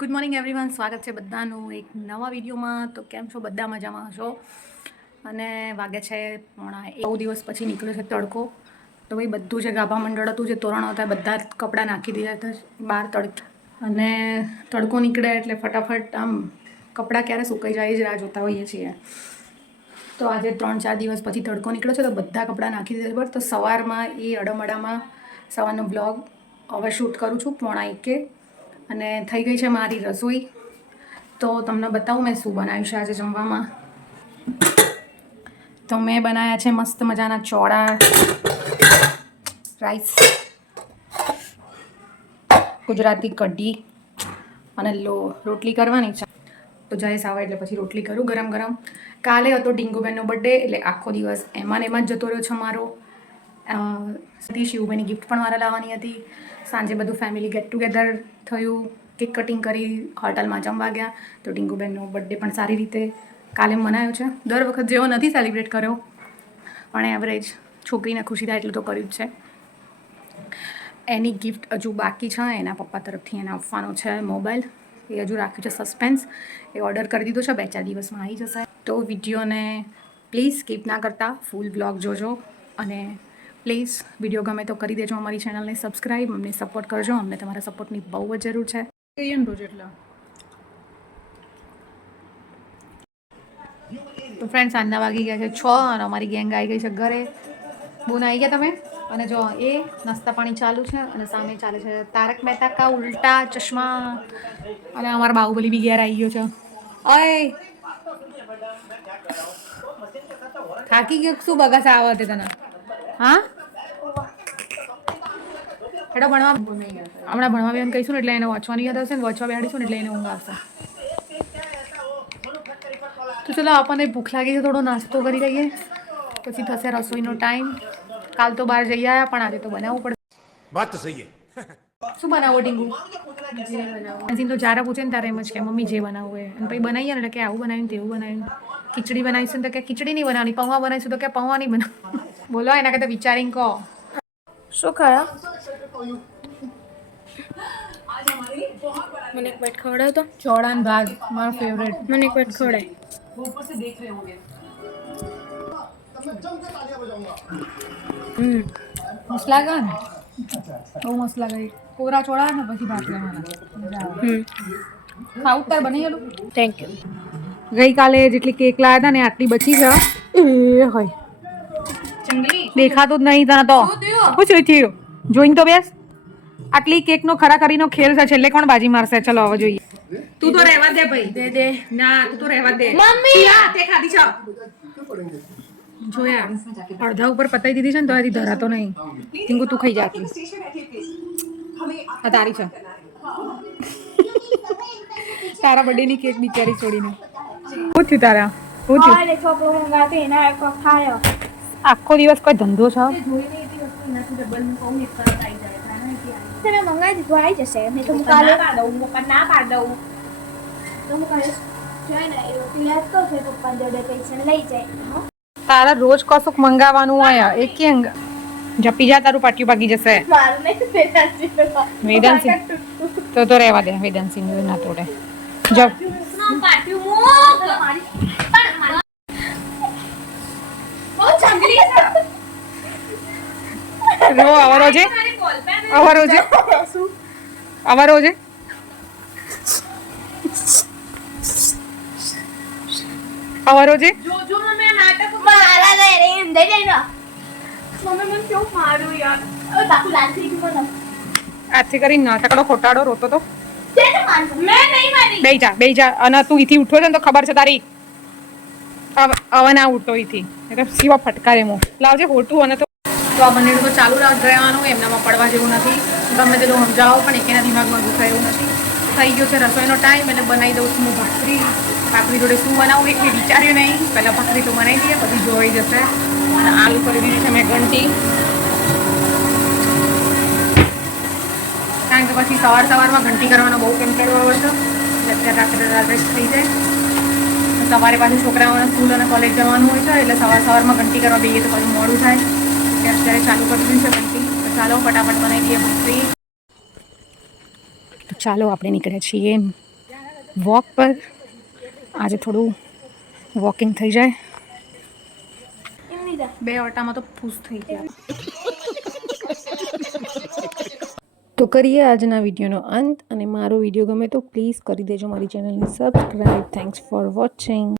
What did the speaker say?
Good morning everyone સ્વાગત છે બધાનું એક નવા વિડીયોમાં. તો કેમ છો? બધા મજામાં હશો? અને વાગે છે પોણા નવ દિવસ પછી નીકળ્યો છે તડકો. તો ભાઈ, બધું જે ગાભા મંડળ હતું, જે તોરણ હતા બધા કપડાં નાખી દીધા હતા. બહાર તડકે અને તડકો નીકળે એટલે ફટાફટ આમ કપડાં ક્યારે સુકાઈ જાય જ રાહ જોતા હોઈએ છીએ. તો આજે ત્રણ ચાર દિવસ પછી તડકો નીકળ્યો છે, તો બધા કપડાં નાખી દીધા બરાબર તો સવારમાં એ અડમડામાં સવારનો બ્લોગ હવે શૂટ કરું છું પોણા એકે. અને થઈ ગઈ છે મારી રસોઈ. તો તમને બતાવું મેં શું બનાવ્યું છે આજે જમવામાં. તો મેં બનાવ્યા છે મસ્ત મજાના ચોળા રાઈસ ગુજરાતી કઢી અને લો, રોટલી કરવાની છે. તો જયેશ આવે એટલે પછી રોટલી કરું ગરમ ગરમ. કાલે હતો ડીંગુબેનનો બર્થડે એટલે આખો દિવસ એમાં ને એમાં જ જતો રહ્યો છે મારો. હતી શિવભાઈની ગિફ્ટ પણ મારે લાવવાની હતી. સાંજે બધું ફેમિલી ગેટ ટુગેધર થયું કેક કટિંગ કરી હોટલમાં જમવા ગયા. તો ડીંગુબેનનો બર્થડે પણ સારી રીતે કાલે મનાયો છે. દર વખત જેવો નથી સેલિબ્રેટ કર્યો. પણ એવરેજ છોકરીને ખુશી થાય એટલું તો કર્યું જ છે. એની ગિફ્ટ હજુ બાકી છે. એના પપ્પા તરફથી એને આપવાનો છે મોબાઈલ એ હજુ રાખ્યું છે સસ્પેન્સ એ ઓર્ડર કરી દીધો છે. બે ચાર દિવસમાં આવી જશે. તો વિડીયોને પ્લીઝ સ્કીપ ના કરતા. ફૂલ બ્લોગ જોજો. અને પ્લીઝ વીડિયો ગમે તો કરી દેજો અમારી ચેનલને સબસ્ક્રાઈબ અમને સપોર્ટ કરજો અમને તમારા સપોર્ટની બહુ જ જરૂર છે. રોજ એટલે. તો ફ્રેન્ડ સાંજના વાગી ગયા છે છ અને અમારી ગેંગ આવી ગઈ છે ઘરે. બોન આવી ગયા તમે? અને જો એ નાસ્તા પાણી ચાલુ છે અને સામે ચાલે છે તારક મહેતા કા ઉલ્ટા ચશ્મા. અને અમારા બાહુબલી બી ઘેર આવી ગયો છે. ઓય! થાકી ગયો શું બગાસા આવે તે તને? હા? એટલે ભણવા. હમણાં ભણવા બેન કહીશું ને એટલે એને વાંચવાની યાદ આવશે ને વાંચવા બેહાડીશું એટલે એને ઊંઘ આવશે. તો ચલો આપણને ભૂખ લાગી છે થોડો નાસ્તો કરી લઈએ. પછી થશે રસોઈનો ટાઈમ. કાલ તો બહાર જઈ આવ્યા પણ આજે તો બનાવવું પડશે વાત સહી શું બનાવો ટીંગુ હજી તો જ્યારે પૂછે ને ત્યારે એમ જ કે મમ્મી જે બનાવવું હોય. અને પછી બનાવીએ ને એટલે કે આવું બનાવ્યું તેવું બનાવ્યું ખીચડી બનાવીશું તો કે ખીચડી નહીં બનાવવાની પૌવા બનાવીશું તો કે પૌવા નહીં બનાવવાનું. બોલો એના કરતાં વિચારીને કહો શું ખાયા મને એક બેટ ખવડાવ તો ચોળાન ભાગ મારો ફેવરેટ મને એક બેટ ખવડાય હમ મસ્ત લાગે ને બહુ મસ્ત લાગે કોરા ચોળા ને પછી ભાત લેવાના મજા આવે ખાવું તાર બની ગયેલું થેન્ક યુ ગઈકાલે જેટલી કેક લાવ્યા હતા ને આટલી બચી છે એ હોય દેખાતું જ નહીં તને તો. શું જોઈ થયું જોઈને તો બેસ. આટલી કેકનો ખરા કરીનો ખેલ છે છેલ્લે કોણ બાજી મારશે? ચલો હવે જોઈએ. તું તો રહેવા દે ભાઈ. દે દે. ના તું તો રહેવા દે. મમ્મી! આ તે ખાધી છો જોયા. અડધા ઉપર પતાઈ દીધી છે ને તો આથી ધરાતો નહીં. ટીંગુ તું ખાઈ જાતી આ તારી છે. તારા બર્થડેની કેક બિચારી છોડીને. શું થયું તારા? શું થયું? છોકરો મંગાતો એના ખાયો. આખો દિવસ કોઈ ધંધો છે? તમે મંગાવી દીધું આવી જશે. નહીં તો કાલે ના દઉં. હું ના પાડ. તો હું કાલે જોઈ ને એ રોટી તો છે પપ્પા જોડે પૈસા લઈ જાય. તારા રોજ કશુંક મંગાવવાનું હોય એ કેમ? જપી જા તારું પાટિયું પાકી જશે. વેદાંશી વેદાંશી? તો તો રહેવા દે સિંહ ના તોડે. જપ પાટ્યું મૂક મારી પણ મારી બહુ જંગલી છે રો આવા રોજે મારી બોલ પેન આવા રોજે આવા રોજે આવા રોજે જો જો મેં નાટક મારા રે રે એમ દઈ દે મમ્મી મને કેવું મારું યાર. હવે બાકી લાલથી કે મને. આજથી કરી નાટકડો ખોટાડો રોતો તો. બે તો મારું મેં નહીં મારી. બેહી જા બે જા. અને તું ઈથી ઉઠો છે ને તો ખબર છે તારી. હવે હવે ના ઉઠો ઈથી. એટલે સીવા ફટકારે મો. લાવજે હોટું અને તો તો આ બંને તો ચાલુ રહેવાનું, એમનામાં પડવા જેવું નથી. ગમે તેટલું સમજાવો, પણ એકેના દિમાગમાં ઘૂસાય એવું નથી. થઈ ગયો છે રસોઈનો ટાઈમ, એટલે બનાવી દઉં છું હું ભાખરી. ભાખરી જોડે શું બનાવું એ વિચાર્યું નહીં. પહેલાં ભાખરી તો બનાવી દઈએ, પછી જોઈ જશે. અને આલુ કરી દીધી છે મેં ઘંટી કારણ કે પછી સવાર સવારમાં ઘંટી કરવાનો બહુ કંટાળો આવે છે. એટલે અત્યારે રાત્રે રાત્રે થઈ જાય. સવારે પાછું છોકરાઓને સ્કૂલ અને કોલેજ જવાનું હોય છે, એટલે સવાર સવારમાં ઘંટી કરવા બેઈએ તો પછી મોડું થાય. એટલે અત્યારે ચાલુ કરી છે ઘંટી તો ચાલો ફટાફટ બનાવી દઈએ તો ચાલો આપણે નીકળ્યા છીએ વોક પર. આજે થોડું વોકિંગ થઈ જાય. બે ઓટામાં તો ફૂસ થઈ ગયા. તો કરીએ આજના વિડીયોનો અંત અને મારો વીડિયો ગમે તો પ્લીઝ કરી દેજો. મારી ચેનલને સબસ્ક્રાઈબ થેન્ક્સ ફોર વોચિંગ